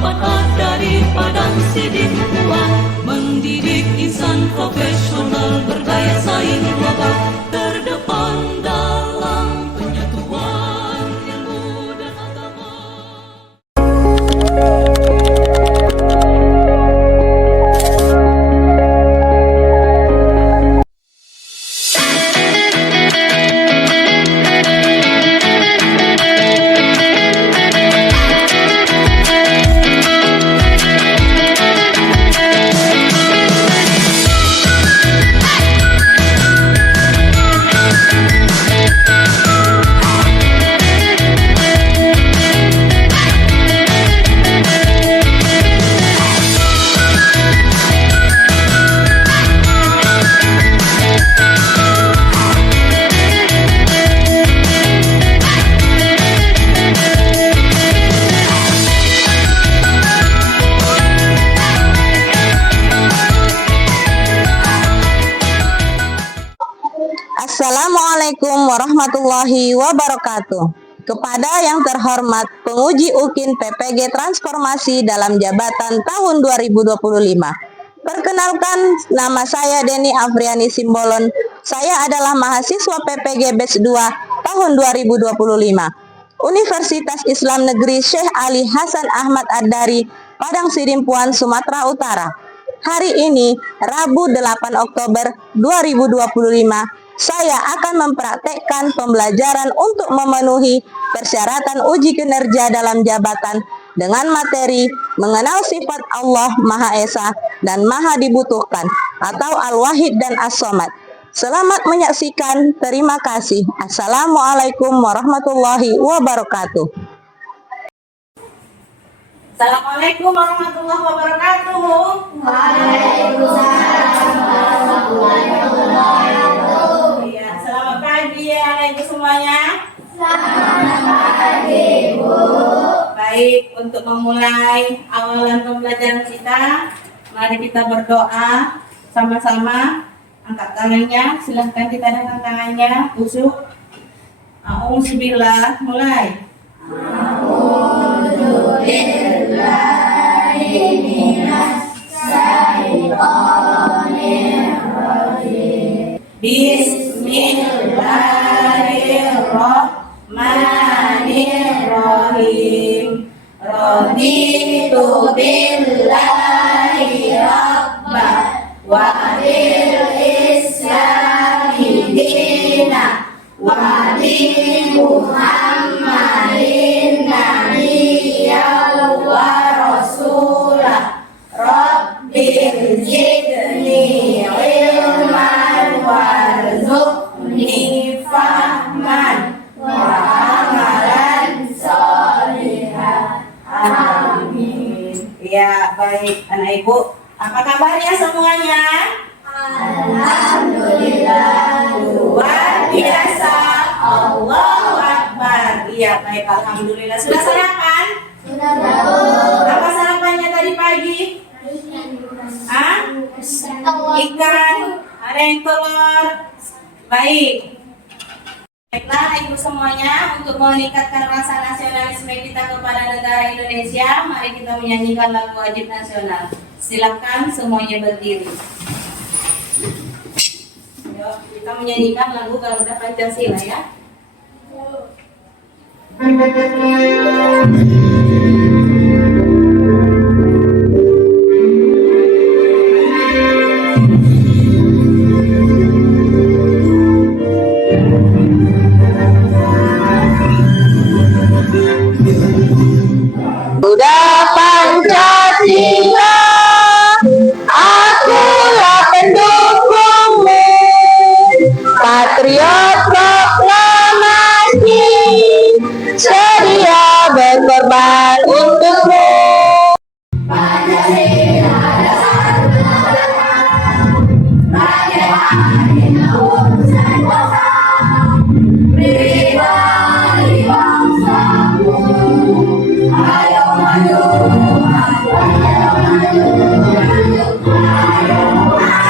pakar dari Padang Sidimpuan, mendidik insan profesional berdaya saing global, terdepan dalam penyatuan ilmu dan agama. Assalamualaikum warahmatullahi wabarakatuh. Kepada yang terhormat penguji UKIN PPG Transformasi dalam jabatan tahun 2025. Perkenalkan, nama saya Deni Afriani Simbolon. Saya adalah mahasiswa PPG Batch 2 tahun 2025. Universitas Islam Negeri Syekh Ali Hasan Ahmad Ad-Dari, Padang Sidimpuan, Sumatera Utara. Hari ini, Rabu 8 Oktober 2025, saya akan mempraktekkan pembelajaran untuk memenuhi persyaratan uji kinerja dalam jabatan dengan materi mengenal sifat Allah Maha Esa dan Maha Dibutuhkan atau Al-Wahid dan As-Somad. Selamat menyaksikan, terima kasih. Assalamualaikum warahmatullahi wabarakatuh. Assalamualaikum warahmatullahi wabarakatuh. Waalaikumsalam warahmatullahi wabarakatuh. Ya, selamat pagi ya anak-anak semuanya. Selamat pagi, Bu. Baik, untuk memulai awalan pembelajaran kita, mari kita berdoa sama-sama. Angkat tangannya, silahkan kita angkat tangannya, khusyuk. A'udzubillah, mulai. Bismillahirrahmanirrahim. Raditu billahi rabban wa bil islami dina wa bi Muhammadin nabiyyan wa rasulah. Rabbil zidni ilman warzuqni fahman wa amalan sholihan. Amin. Ya, baik anak ibu. Apa kabarnya semuanya? Alhamdulillah. Luar biasa. Allahu Akbar. Iya, baik, alhamdulillah. Sudah sarapan? Sudah tahu. Apa sarapannya tadi pagi? Ikan, ada yang telur. Baik. Baiklah ibu semuanya, untuk meningkatkan rasa nasionalisme kita kepada negara Indonesia, mari kita menyanyikan lagu wajib nasional. Silakan semuanya berdiri. Yuk, kita menyanyikan lagu Garuda Pancasila ya. Garuda Pancasila, akulah pendukungmu, patriot proklamasi, sedia berkorban untukmu. Pancasila dasar negara, bagaimana nomor Nusantara, pribadi bangsaku, ayo maju, ayo maju, ayo maju.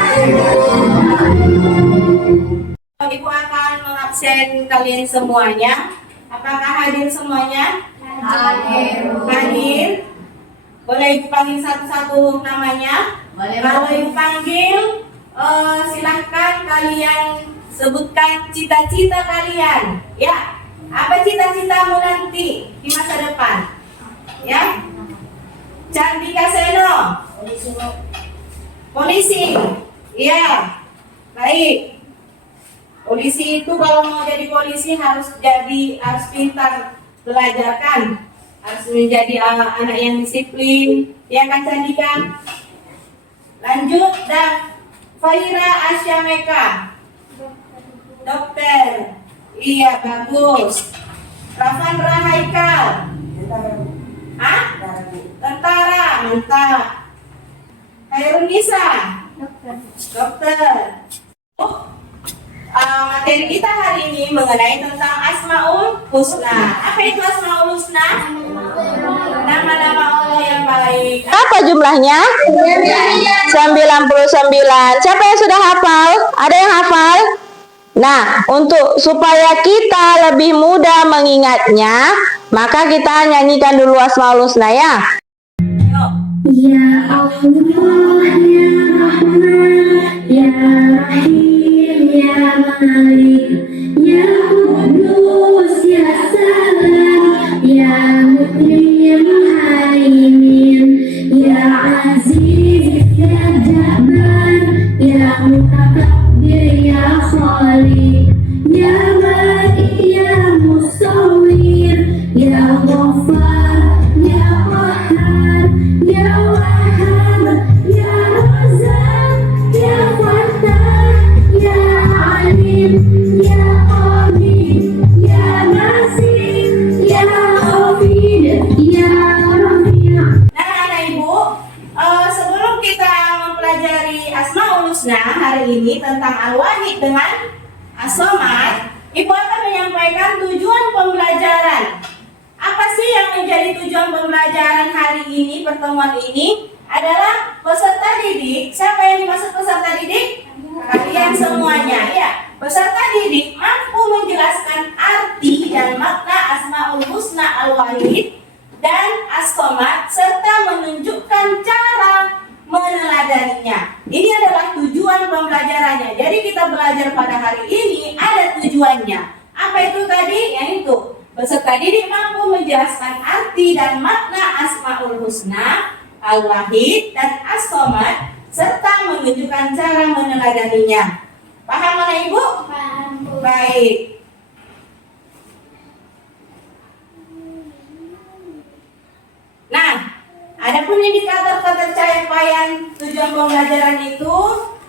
Ibu akan mengabsen kalian semuanya. Apakah hadir semuanya? Hadir. Hadir. Boleh Ibu panggil satu-satu namanya? Kalau Ibu panggil, silahkan kalian sebutkan cita-cita kalian. Ya, apa cita-citamu nanti di masa depan? Ya, Candika Seno. Polisi. Iya, baik. Polisi itu kalau mau jadi polisi harus pintar belajar kan? Harus menjadi anak yang disiplin, ya kan Candika? Lanjut, dan Fahira Asya Meka, dokter. Iya, bagus. Rafandra Haikal, tentara, mantap. Khairun Nisa, dokter. Materi kita hari ini mengenai tentang Asmaul Husna. Apa itu Asmaul Husna? Nama-nama Allah yang baik. Apa jumlahnya? 99. Siapa yang sudah hafal? Ada yang hafal? Nah, untuk supaya kita lebih mudah mengingatnya, maka kita nyanyikan dulu Asmaul Husna ya. Ya Allah, ya Rahman, ya Rahim, ya Malik, ya Kudus, ya Salam, ya Mukrim, Haimin, ya Aziz, ya Jabbar, ya Mutakabbir, ya Khaliq, ya Bari, ya Musawwir, ya Ghaffar, ya Qahhar, ya Wahhab, ya Razzaq, ya Fattah, ya Alim, ya Qadir, ya Basir, ya Hafid, ya Rafi'. Nah, anak ibu, sebelum kita mempelajari Asmaul Husna hari ini tentang Al-Wahid dengan As-Samad, ibu akan menyampaikan tujuan pembelajaran. Apa sih yang menjadi tujuan pembelajaran hari ini, pertemuan ini? Adalah peserta didik. Siapa yang dimaksud peserta didik? Kalian semuanya, ya. Peserta didik mampu menjelaskan arti dan makna Asmaul Husna Al-Wahid dan As-Samad serta menunjukkan cara meneladaninya. Ini adalah tujuan pembelajarannya. Jadi kita belajar pada hari ini ada tujuannya. Apa itu tadi? Yaitu peserta didik mampu menjelaskan arti dan makna Asmaul Husna, Al-Wahid, dan As-Samad serta menunjukkan cara meneladaninya. Paham mana Ibu? Paham, Bu. Baik. Nah, adapun indikator ketercapaian tujuan pembelajaran itu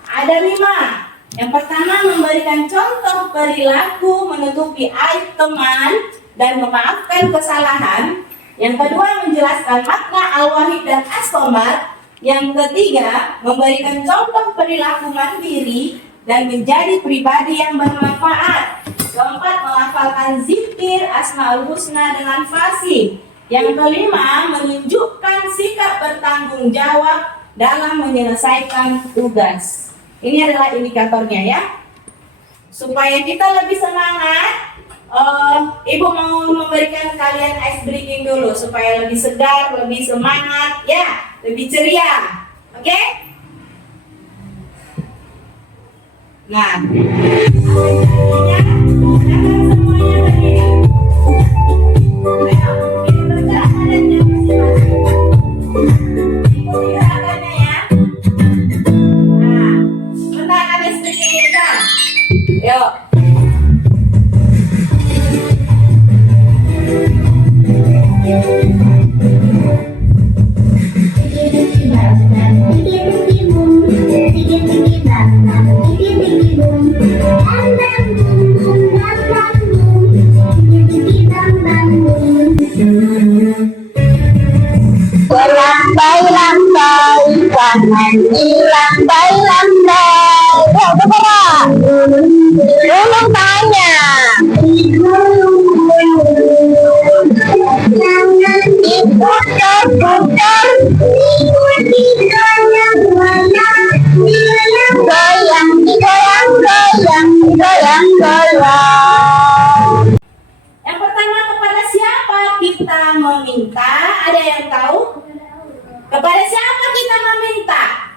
ada 5. Yang pertama, memberikan contoh perilaku menutupi aib teman dan memaafkan kesalahan. Yang kedua, menjelaskan makna Al-Wahid dan As-Samad. Yang ketiga, memberikan contoh perilaku mandiri dan menjadi pribadi yang bermanfaat. Keempat, menghafalkan zikir Asmaul Husna dengan fasih. Yang kelima, menunjukkan sikap bertanggung jawab dalam menyelesaikan tugas. Ini adalah indikatornya ya. Supaya kita lebih semangat, Ibu mau memberikan kalian ice breaking dulu supaya lebih segar, lebih semangat, ya, lebih ceria. Oke? Nah, semuanya berdiri. Ayo, kita bergerak badannya masing-masing. Gerakannya ya. Nah, letakkan ice breaking kita. Yuk. Lambai. Ya, bergerak. Tolong tanya. Putar. Goyang. Yang pertama, kepada siapa kita meminta? Ada yang tahu? Kepada siapa kita meminta?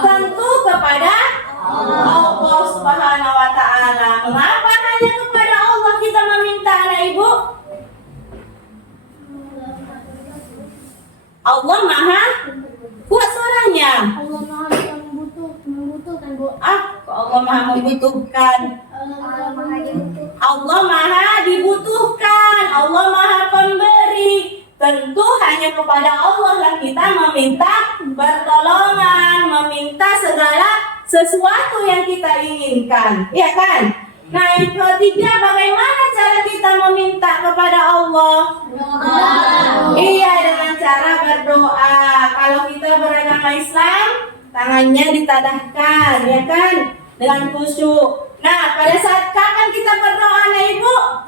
Tentu kepada Allah Subhanahu wa Ta'ala. Mengapa hanya kepada Allah kita meminta, anak ibu? Allah Maha kuat suaranya. Allah Maha membutuhkan, Bu. Allah Maha membutuhkan. Allah Maha dibutuhkan. Allah Maha pemberi. Tentu hanya kepada Allah lah kita meminta pertolongan, meminta segala sesuatu yang kita inginkan, ya kan? Nah, yang ketiga, bagaimana cara kita meminta kepada Allah? Iya, dengan cara berdoa. Kalau kita beragama Islam, tangannya ditadahkan, ya kan? Dengan khusyuk. Nah, pada saat kapan kita berdoa, nah ibu?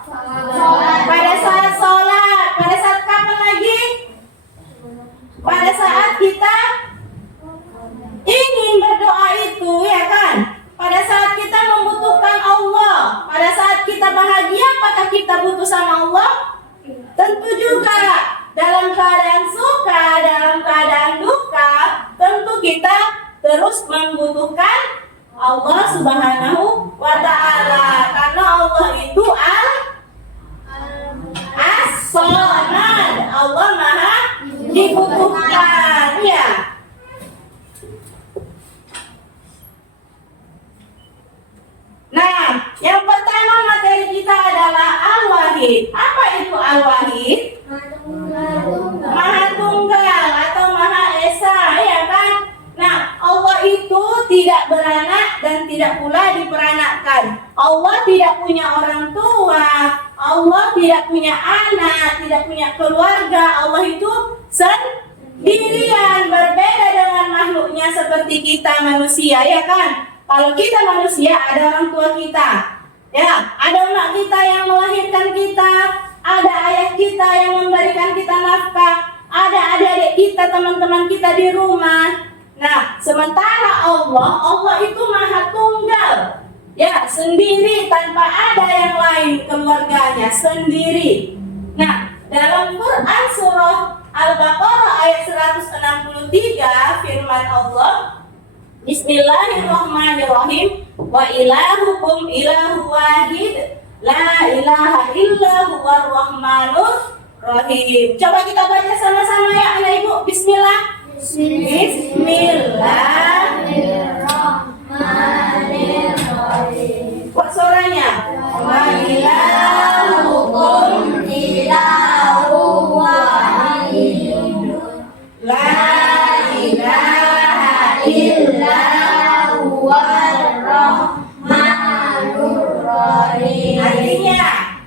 Pada saat sholat. Pada saat kapan lagi? Pada saat kita ingin berdoa itu, ya kan? Pada saat kita membutuhkan Allah. Pada saat kita bahagia, apakah kita butuh sama Allah? Tentu juga. Dalam keadaan suka, dalam keadaan duka, tentu kita terus membutuhkan Allah Subhanahu wa Ta'ala. Karena Allah itu As-Samad. Allah Maha dibutuhkan, ya. Nah, yang pertama materi kita adalah Al-Wahid. Apa itu Al-Wahid? Maha Tunggal atau Maha Esa, ya kan? Nah, Allah itu tidak beranak dan tidak pula diperanakkan. Allah tidak punya orang tua, Allah tidak punya anak, tidak punya keluarga. Allah itu sendirian, berbeda dengan makhluknya seperti kita manusia, ya kan? Kalau kita manusia ada orang tua kita, ya, ada emak kita yang melahirkan kita, ada ayah kita yang memberikan kita nafkah, ada adik-adik kita, teman-teman kita di rumah. Nah, sementara Allah itu Maha Tunggal, ya, sendiri tanpa ada yang lain, keluarganya sendiri. Nah, dalam Quran surah Al-Baqarah ayat 163 firman Allah, Bismillahirrahmanirrahim, wa ilahukum ilahu wahid, la ilaha illa huwar rahmanur rahim. Coba kita baca sama-sama ya anak ibu. Bismillah. Bismillahirrahmanirrahim. Kuat suaranya. Wa ilahukum ilahu wahid, la ilaha illa huwar rahmanur rahim. Artinya,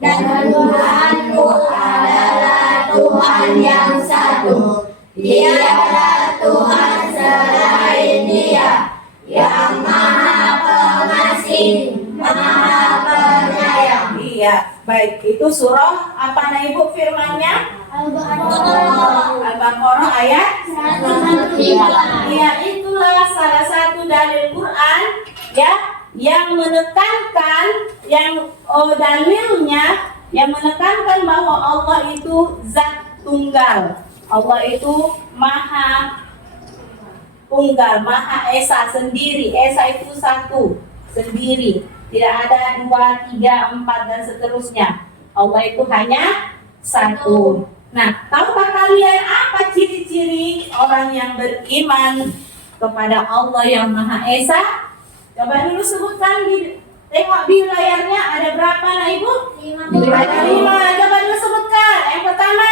dan Tuhanku adalah Tuhan yang satu. Tiada Tuhan selain Dia, yang Maha Pengasih, Maha Penyayang. Iya, baik. Itu surah apa nah ibu firmannya? Al-Baqarah ayat 163. Iya, itulah salah satu dalil Quran, ya, yang menekankan, dalilnya yang menekankan bahwa Allah itu zat tunggal. Allah itu Maha Tunggal, Maha Esa, sendiri. Esa itu satu, sendiri. Tidak ada 2, 3, 4 dan seterusnya. Allah itu hanya satu. Nah, tahukah kalian apa ciri-ciri orang yang beriman kepada Allah yang Maha Esa? Coba dulu sebutkan, tengok di layarnya ada berapa nah ibu? 5. Ada 5. Coba dulu sebutkan. Yang pertama.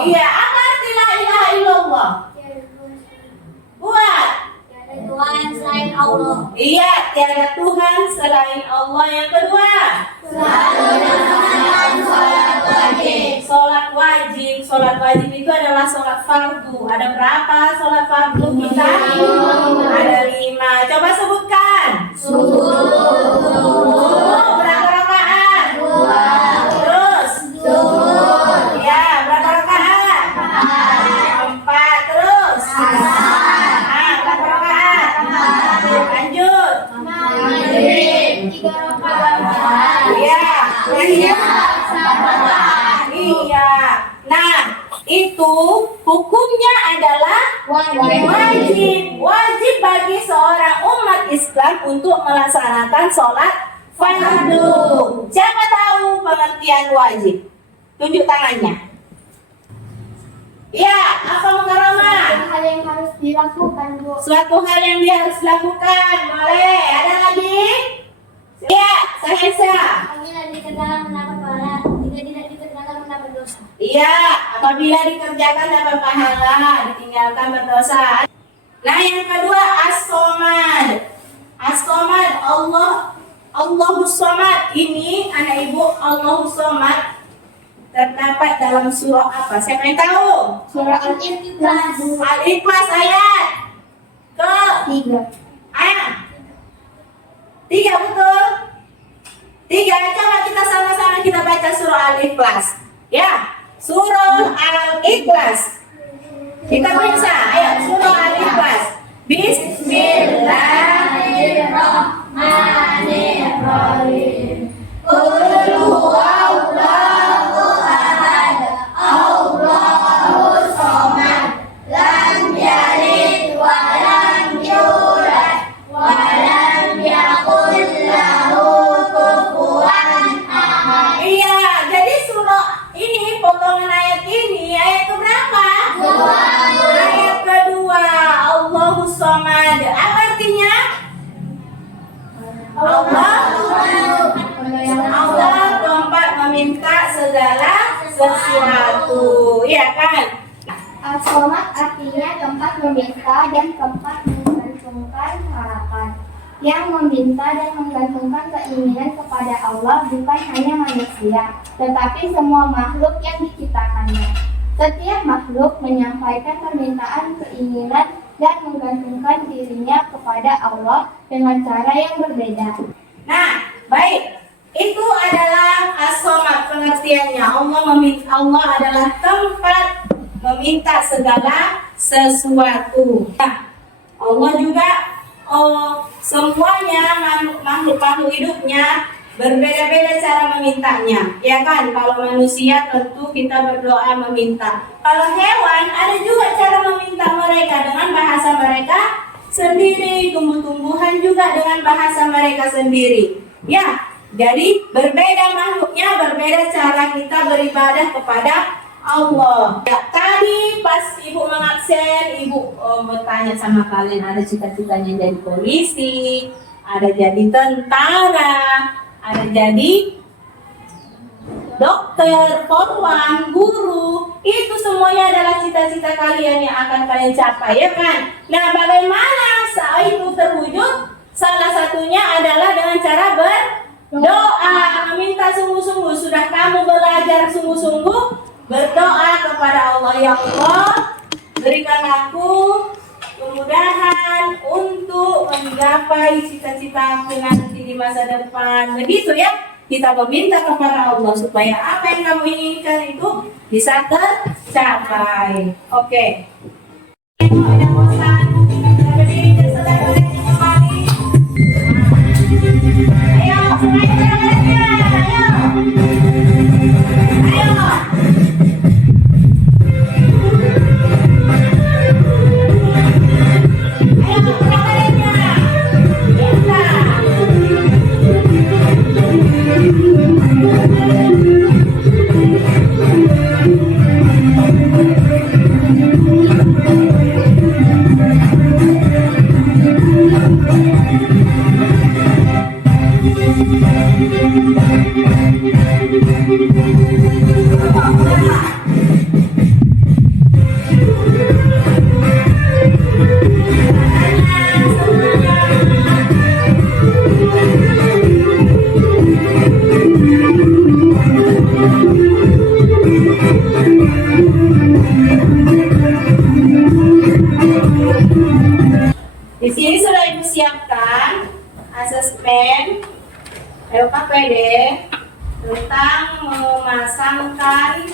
Iya, apa arti la ilaha illallah? Buat. Tuhan selain Allah. Iya, tiada Tuhan selain Allah. Yang kedua. Sholat wajib. Sholat wajib itu adalah sholat fardu. Ada berapa sholat fardu kita? Ada 5. Coba sebutkan. Berapa rakaat? 2. Terus? Ya, berapa rakaat? 4. Terus? Berapa rakaat? Lanjut. Ya, itu hukumnya adalah wajib. Wajib bagi seorang umat Islam untuk melaksanakan sholat fardu. Siapa tahu pengertian wajib? Tunjuk tangannya. Ya, apa Mukarramah? Hal yang harus dilakukan, Bu. Suatu hal yang dia harus lakukan. Boleh. Ada lagi? Ya, Sahesa. Apabila dikerjakan mendapat pahala, jika tidak dikerjakan mendapat dosa. Iya, apabila dikerjakan dapat pahala, ditinggalkan berdosa. Nah, yang kedua as-somad. As-somad, Allahus somad. Ini anak ibu, Allahus somad terdapat dalam surah apa? Siapa yang tahu? Surah Al-Ikhlas. Al-Ikhlas ayat ke 3. 3 betul? 3, coba kita sama-sama kita baca surah Al-Ikhlas. Ya, surah Al-Ikhlas. Kita baca, ayo surah Al-Ikhlas. Bismillahirrahmanirrahim. Qul huwallahu ahad, Allahus samad, lam yalid wa lam yulad wa lam yakul lahu kufuwan ahad. Iya, jadi surah ini potongan ayat ini ayat keberapa? Ayat kedua, Allahus samad. Apa artinya? Allah tempat meminta segala sesuatu, ya kan? As-Somad artinya tempat meminta dan tempat menggantungkan harapan. Yang meminta dan menggantungkan keinginan kepada Allah bukan hanya manusia, tetapi semua makhluk yang diciptakannya. Setiap makhluk menyampaikan permintaan keinginan dan menggantungkan dirinya kepada Allah dengan cara yang berbeda. Nah, baik. Itu adalah as-somad pengertiannya. Allah adalah tempat meminta segala sesuatu. Nah, Allah juga semuanya makhluk hidupnya berbeda-beda cara memintanya. Ya kan? Kalau manusia tentu kita berdoa meminta. Kalau hewan ada juga cara meminta mereka dengan bahasa mereka sendiri. Tumbuh-tumbuhan juga dengan bahasa mereka sendiri. Ya. Jadi berbeda makhluknya, berbeda cara kita beribadah kepada Allah. Ya, tadi pas ibu mengabsen, ibu bertanya sama kalian ada cita-citanya jadi polisi, ada jadi tentara, ada jadi dokter, polwan, guru. Itu semuanya adalah cita-cita kalian yang akan kalian capai, ya kan? Nah, bagaimana saat itu terwujud? Salah satunya adalah dengan cara berdoa, meminta sungguh-sungguh. Sudah kamu belajar sungguh-sungguh berdoa kepada Allah, ya Allah, berikan aku kemudahan untuk menggapai cita-cita aku nanti di masa depan. Begitu ya, kita meminta kepada Allah supaya apa yang kamu inginkan itu bisa tercapai. Oke. Ada bosan, kita berdiri dan saudara kembali. Ayo, semuanya, ayo. Di sini sudah ibu siapkan asesmen LKPD tentang memasangkan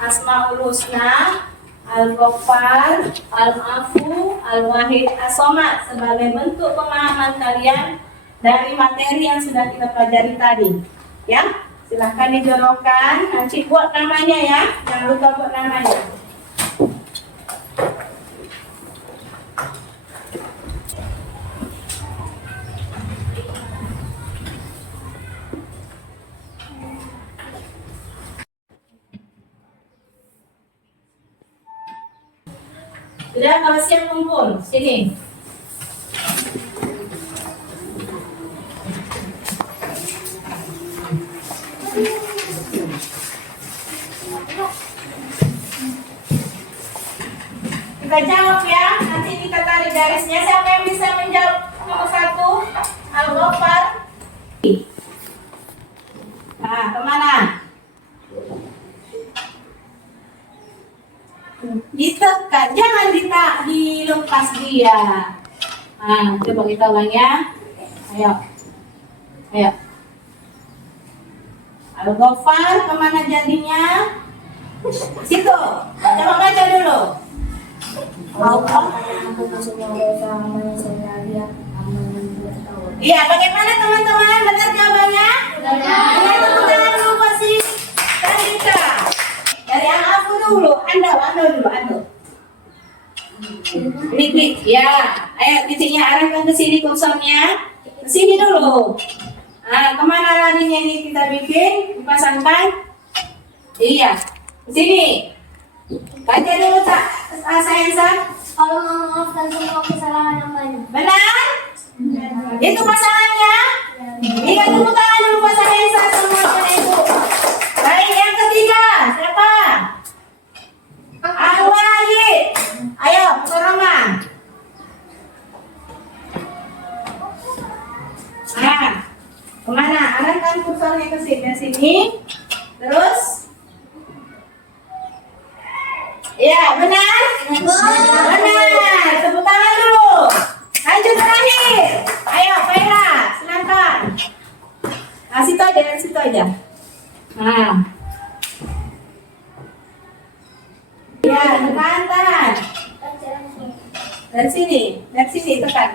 Asmaul Husna, Al-Ghaffar, Al-Afu, Al-Wahid, As-Somad sebagai bentuk pemahaman kalian dari materi yang sudah kita pelajari tadi. Ya, silahkan dijodohkan. Nanti buat namanya ya, jangan lupa buat namanya. Sudah, kalau siap kumpul. Sini. Kita jawab ya. Nanti kita tarik garisnya. Siapa yang bisa menjawab nomor 1? Al-Ghaffar. Nah, kemana? Ditekan, jangan dilepas dia. Nah, coba kita ulang ya. Ayo, ayo. Al-Ghaffar, kemana jadinya? Situ. Coba baca dulu. Iya, bagaimana teman-teman? Benar jawabannya? Benar. Tepuk tangan dulu pasti. Kita. Dari aku dulu. Anda dulu. Klik, ya. Ayo, titiknya arahkan ke sini kursornya. Ke sini dulu. Nah, kemana larinya ini kita bikin? Dipasangkan. Iya, ke sini. Baca dulu, sayang. Allah memaafkan semua kesalahan hambanya. Benar? Itu pasangannya. Iya, tepuk tangan dulu pasangan semuanya itu. Baik, yang ketiga siapa? Al-Wahid. Ayo, Roma. Nah, kemana? Arahkan kursornya ke sini. Terus. Ya, benar? Benar. Tepuk tangan dulu. Lanjut terakhir. Ayo, Faira, silakan. Nah, situ aja. Nah. Ya, tekan. Dari sini,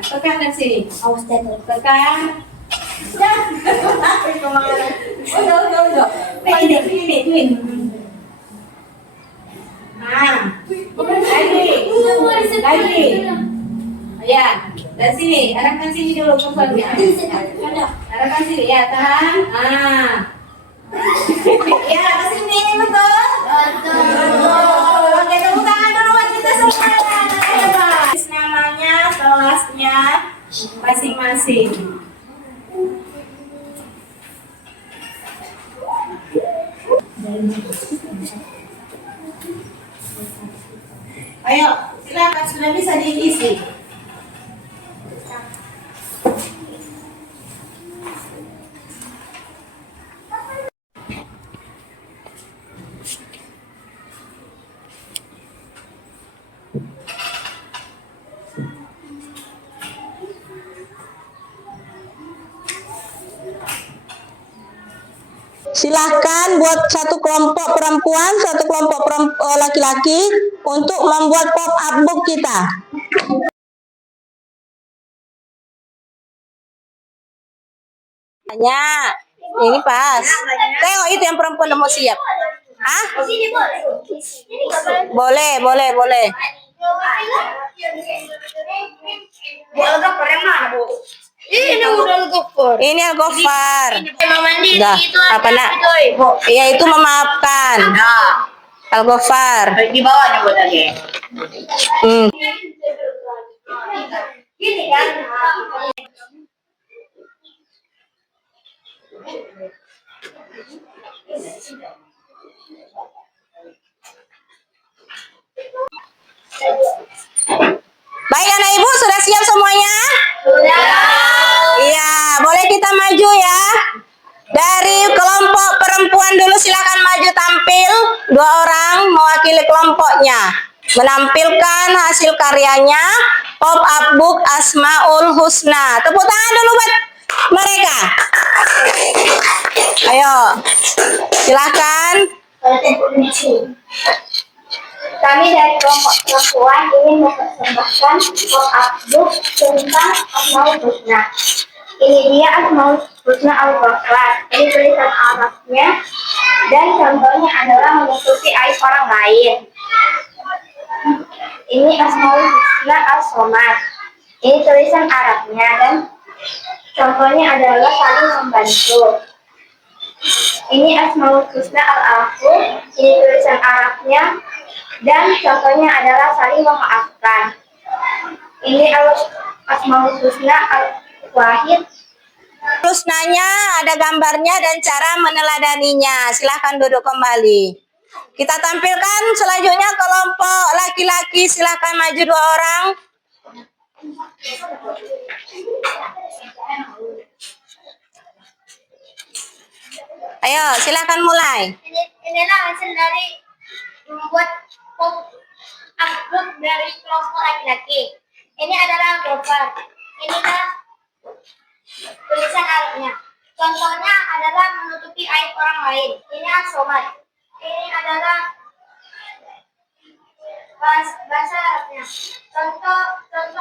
tekan dari sini. Awas jatuh. Tekan. Ya. Udah. Nih, sini. Nah, lagi. Ya, dari sini, arahkan sini dulu kursornya. Arahkan sini, ya, tahan. Ah. Ya, ke sini, betul? Betul. Oke, tepuk tangan dulu buat kita semua. Hebat. Namanya, kelasnya masing-masing. Ayo, silakan, sudah bisa diisi. Silahkan buat satu kelompok perempuan, satu kelompok laki-laki untuk membuat pop-up book kita. Banyak. Ini pas. Tengok itu yang perempuan udah mau siap. Hah? Boleh. Ini Al-Ghaffar. Dah, apa nak? Ya itu memaafkan. Al-Ghaffar. Di bawahnya buat lagi. Baik anak ibu, sudah siap semuanya? Sudah. Iya, boleh kita maju ya. Dari kelompok perempuan dulu silakan maju tampil. 2 orang mewakili kelompoknya. Menampilkan hasil karyanya pop-up book Asmaul Husna. Tepuk tangan dulu buat mereka. Ayo, silakan. Kami dari kelompok perempuan ingin mempersembahkan pop-up book tentang Asmaul Husna. Ini dia Asmaul Husna Al-Ghaffar. Ini tulisan Arabnya dan contohnya adalah menutupi aib orang lain. Ini Asmaul Husna Al-Somad. Ini tulisan Arabnya dan contohnya adalah saling membantu. Ini Asmaul Husna Al-Afu. Ini tulisan Arabnya dan contohnya adalah saling memaafkan. Ini Asmaul Husna Al-Wahid. Terus nanya, ada gambarnya dan cara meneladaninya. Silahkan duduk kembali. Kita tampilkan selanjutnya kelompok laki-laki. Silahkan maju 2 orang. Ayo, silahkan mulai. Inilah hasil dari membuat grup dari kelompok laki-laki. Ini adalah Gofar. Inilah tulisan Arabnya. Contohnya adalah menutupi aib orang lain. Ini As-Somad. Ini adalah bahasa Arabnya. Contoh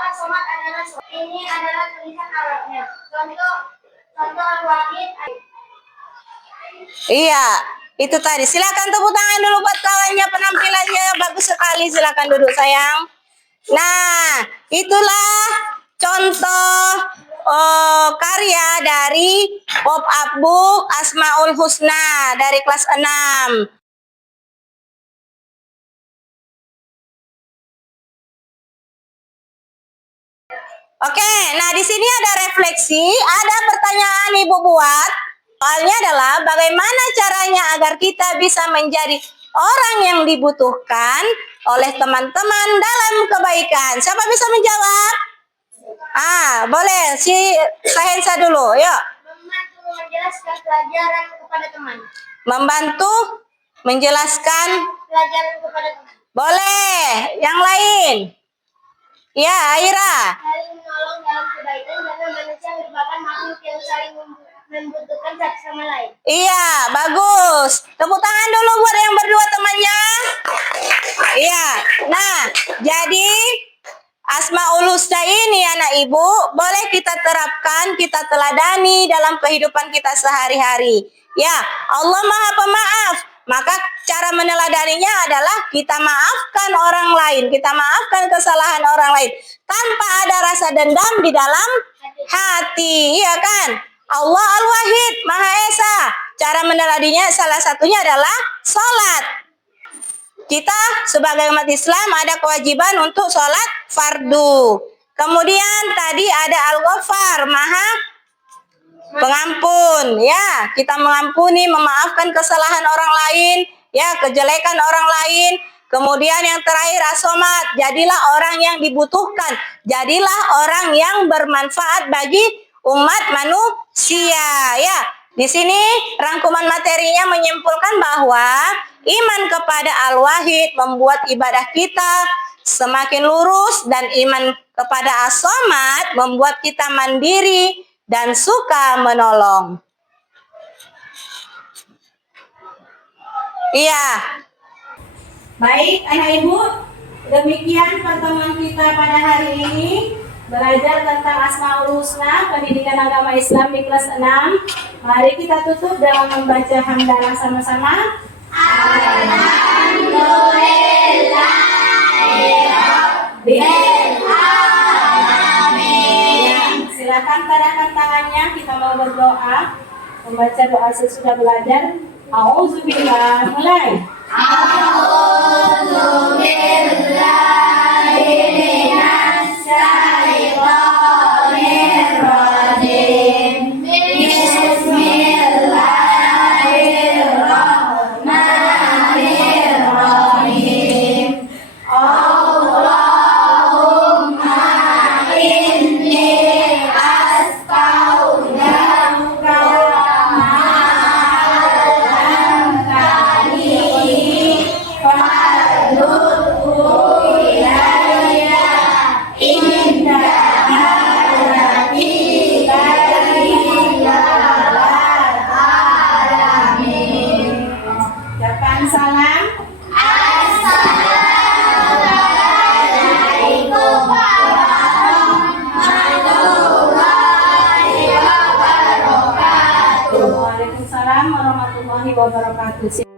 As-Somad adalah ini adalah tulisan Arabnya. Contoh Al-Wahid. Iya, itu tadi. Silakan tepuk tangan dulu buat kawannya, penampilannya bagus sekali. Silakan duduk sayang. Nah, itulah contoh karya dari pop-up book Asmaul Husna dari kelas 6. Oke, nah di sini ada refleksi, ada pertanyaan Ibu buat. Soalnya adalah bagaimana caranya agar kita bisa menjadi orang yang dibutuhkan oleh teman-teman dalam kebaikan. Siapa bisa menjawab? Boleh si Sahensa dulu, yuk. Membantu menjelaskan pelajaran kepada teman. Membantu menjelaskan Pelajaran kepada teman. boleh. Yang lain? Ya, Aira. Saling menolong dalam kebaikan karena manusia merupakan makhluk yang saling membutuhkan satu sama lain. Iya, bagus. Tepuk tangan dulu buat yang berdua temannya. Iya. Nah, jadi Asmaul Husna ini anak ibu boleh kita terapkan, kita teladani dalam kehidupan kita sehari-hari. Ya, Allah Maha Pemaaf. Maka cara meneladaninya adalah kita maafkan orang lain, kita maafkan kesalahan orang lain tanpa ada rasa dendam di dalam hati, iya kan? Allah Al-Wahid, Maha Esa. Cara meneladaninya salah satunya adalah sholat. Kita sebagai umat Islam ada kewajiban untuk sholat fardu. Kemudian tadi ada Al-Ghaffar, Maha Pengampun. Ya, kita mengampuni, memaafkan kesalahan orang lain, ya, kejelekan orang lain. Kemudian yang terakhir As-Somad, jadilah orang yang dibutuhkan, jadilah orang yang bermanfaat bagi umat manusia. Ya, di sini rangkuman materinya menyimpulkan bahwa iman kepada Al-Wahid membuat ibadah kita semakin lurus dan iman kepada As-Somad membuat kita mandiri dan suka menolong. Iya. Baik, anak ibu, demikian pertemuan kita pada hari ini. Belajar tentang Asmaul Husna, pendidikan agama Islam di kelas 6. Mari kita tutup dengan membaca hamdalah sama-sama. Silakan tadahkan tangannya, kita mau berdoa. Membaca doa sesudah belajar. A'udzubillah, mulai. Ucapkan salam. Waalaikumsalam warahmatullahi wabarakatuh.